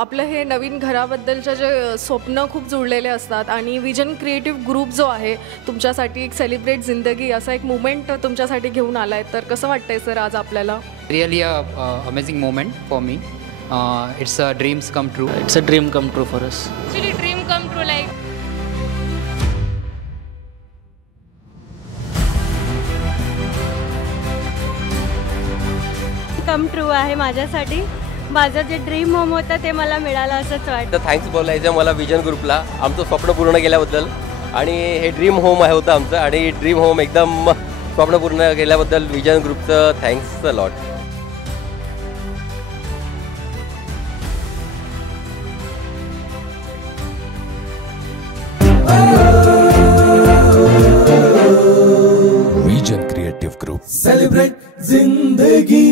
आपलं हे नवीन घराबद्दलचे जे स्वप्न खूप जुळलेले असतात आणि विजन क्रिएटिव्ह ग्रुप जो आहे तुमच्यासाठी एक सेलिब्रेट जिंदगी असा एक मुमेंट तुमच्यासाठी घेऊन आलाय, तर कसं वाटतंय सर आज आपल्याला? Really a amazing moment for me. It's a dreams come true. It's a dream come true for us. Actually dream come true, like come true आहे माझ्यासाठी. माझं जे ड्रीम होम होतं ते मला मिळालं असंच वाटतं. तर थँक्स बोलायचं मला विजन ग्रुपला आमचं स्वप्न पूर्ण केल्याबद्दल. आणि हे ड्रीम होम आहे होतं आमचं, आणि ड्रीम होम एकदम स्वप्न पूर्ण केल्याबद्दल विजन ग्रुपचं thanks a lot. Vision creative group celebrate जिंदगी.